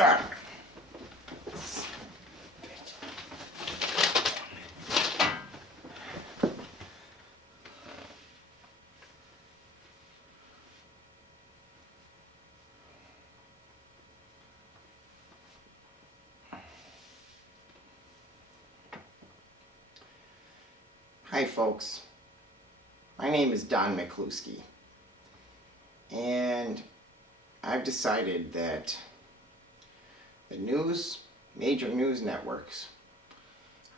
God. Hi folks, my name is Don McCluskey, and I've decided that the major news networks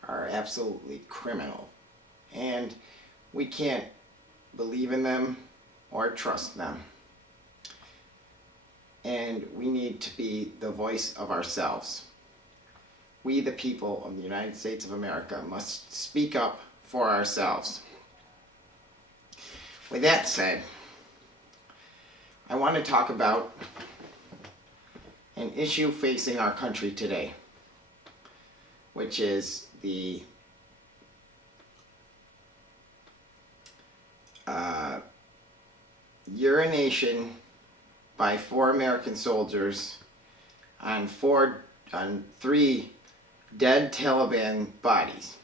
are absolutely criminal, and we can't believe in them or trust them, and we need to be the voice of ourselves. We, the people of the United States of America, must speak up for ourselves. With that said, I want to talk about an issue facing our country today, which is the urination by 4 American soldiers on 3 dead Taliban bodies.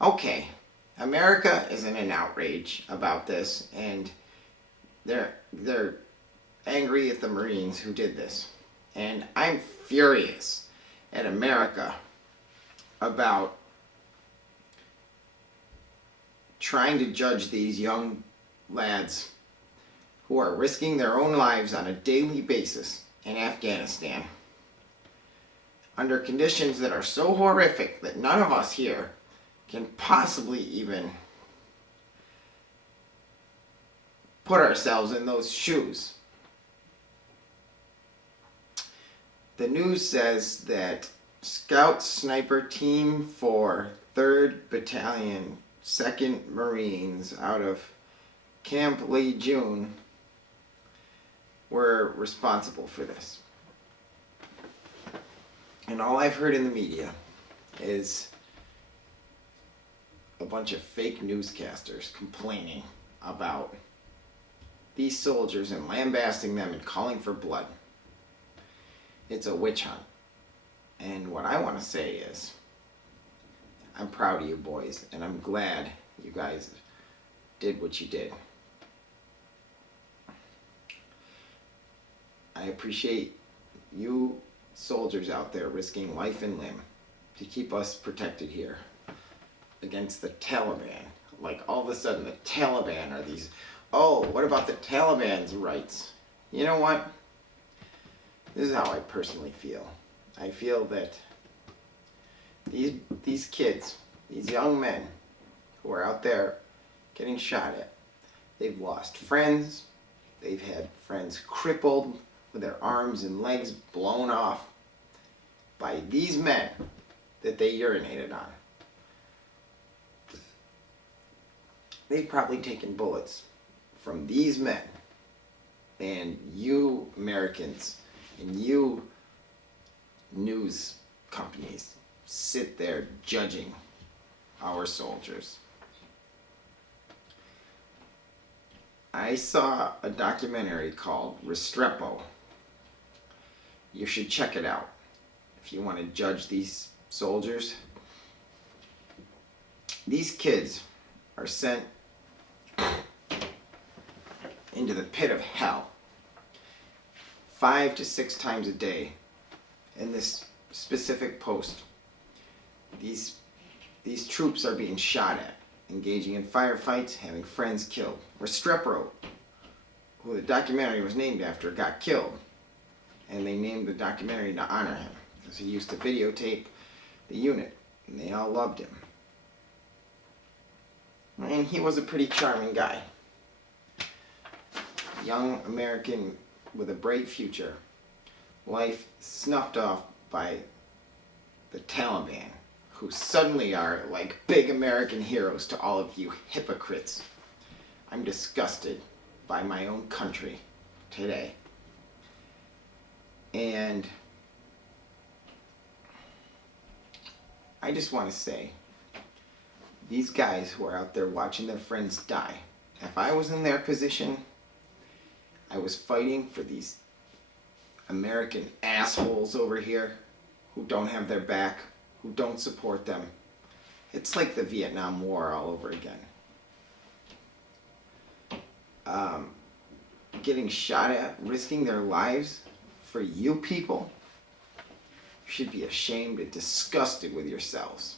Okay, America is in an outrage about this, and they're angry at the Marines who did this. And I'm furious at America about trying to judge these young lads who are risking their own lives on a daily basis in Afghanistan under conditions that are so horrific that none of us here can possibly even put ourselves in those shoes. The news says that Scout Sniper Team 4, 3rd Battalion, 2nd Marines out of Camp Lejeune were responsible for this. And all I've heard in the media is a bunch of fake newscasters complaining about these soldiers and lambasting them and calling for blood. It's a witch hunt. And what I want to say is, I'm proud of you boys, and I'm glad you guys did what you did. I appreciate you soldiers out there risking life and limb to keep us protected here against the Taliban. Like, all of a sudden the Taliban are these, oh, what about the Taliban's rights? You know what? This is how I personally feel. I feel that these kids, these young men who are out there getting shot at, they've lost friends, they've had friends crippled with their arms and legs blown off by these men that they urinated on. They've probably taken bullets from these men, and you Americans and you news companies sit there judging our soldiers. I saw a documentary called Restrepo. You should check it out if you want to judge these soldiers. These kids are sent into the pit of hell 5 to 6 times a day in this specific post. These troops are being shot at, engaging in firefights, having friends killed. Restrepo, who the documentary was named after, got killed, and they named the documentary to honor him because he used to videotape the unit, and they all loved him. And he was a pretty charming guy. Young American with a bright future. Life snuffed off by the Taliban, who suddenly are like big American heroes to all of you hypocrites. I'm disgusted by my own country today. And I just want to say, these guys who are out there watching their friends die, if I was in their position, I was fighting for these American assholes over here who don't have their back, who don't support them. It's like the Vietnam War all over again. Getting shot at, risking their lives for you people, you should be ashamed and disgusted with yourselves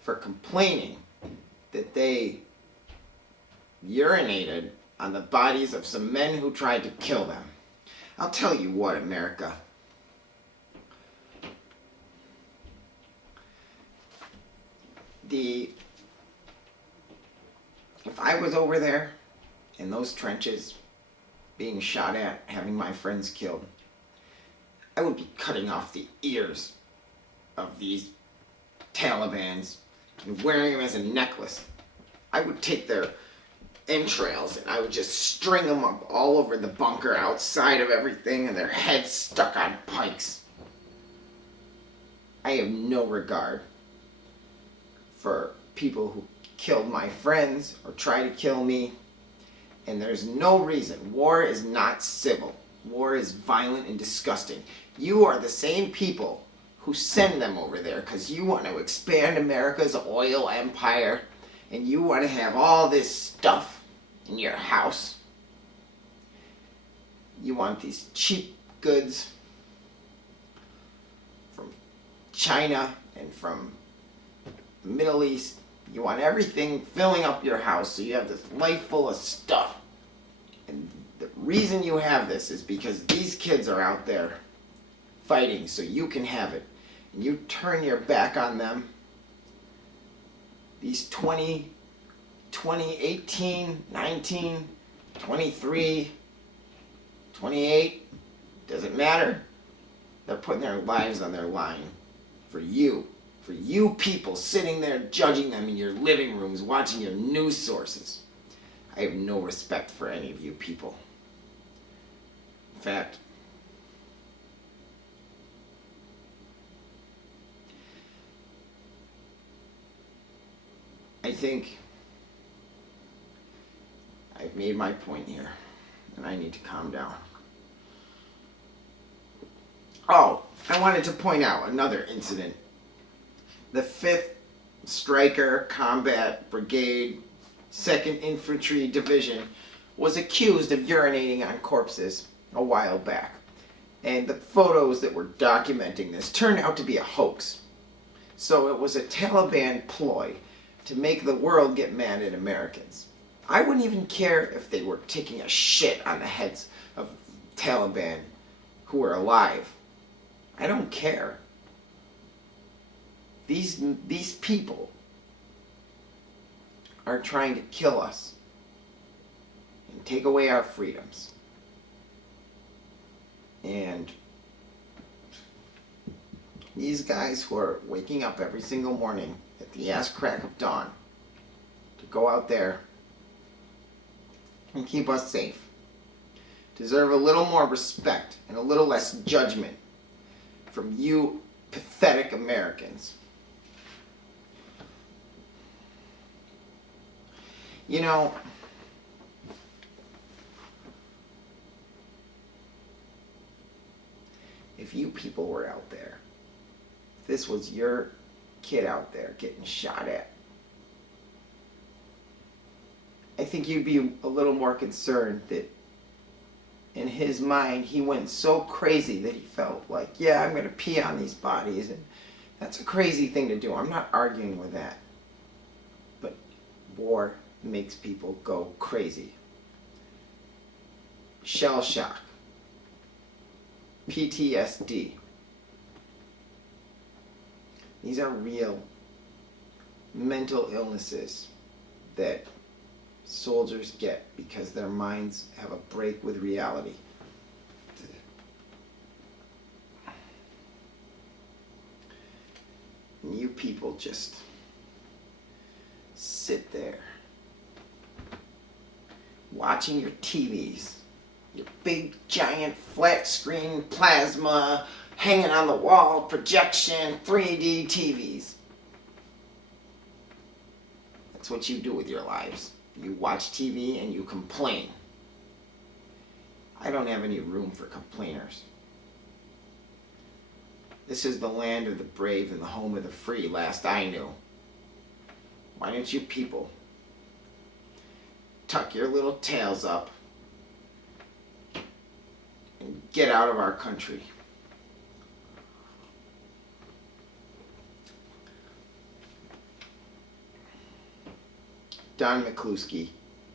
for complaining that they urinated on the bodies of some men who tried to kill them. I'll tell you what, America. If I was over there in those trenches, being shot at, having my friends killed, I would be cutting off the ears of these Talibans and wearing them as a necklace. I would take their entrails and I would just string them up all over the bunker outside of everything and their heads stuck on pikes. I have no regard for people who killed my friends or try to kill me. And there's no reason. War is not civil. War is violent and disgusting. You are the same people who send them over there because you want to expand America's oil empire and you want to have all this stuff in your house. You want these cheap goods from China and from the Middle East. You want everything filling up your house so you have this life full of stuff. And the reason you have this is because these kids are out there fighting so you can have it. And you turn your back on them. These 20, 18, 19, 23, 28, doesn't matter. They're putting their lives on their line for you. For you people sitting there judging them in your living rooms, watching your news sources. I have no respect for any of you people. In fact, I think I've made my point here, and I need to calm down. Oh, I wanted to point out another incident. The 5th Stryker Combat Brigade, 2nd Infantry Division, was accused of urinating on corpses a while back. And the photos that were documenting this turned out to be a hoax. So it was a Taliban ploy to make the world get mad at Americans. I wouldn't even care if they were taking a shit on the heads of Taliban who are alive. I don't care. These people are trying to kill us and take away our freedoms. And these guys who are waking up every single morning at the ass crack of dawn to go out there and keep us safe deserve a little more respect and a little less judgment from you pathetic Americans. You know, if you people were out there, if this was your kid out there getting shot at, I think you'd be a little more concerned that in his mind he went so crazy that he felt like, yeah, I'm going to pee on these bodies, and that's a crazy thing to do. I'm not arguing with that. But war makes people go crazy. Shell shock, PTSD. These are real mental illnesses that soldiers get because their minds have a break with reality. And you people just sit there watching your TVs, your big giant flat screen plasma hanging on the wall projection 3D TVs. That's what you do with your lives. You watch TV and you complain. I don't have any room for complainers. This is the land of the brave and the home of the free, last I knew. Why don't you people tuck your little tails up and get out of our country? Don McCluskey,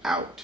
out.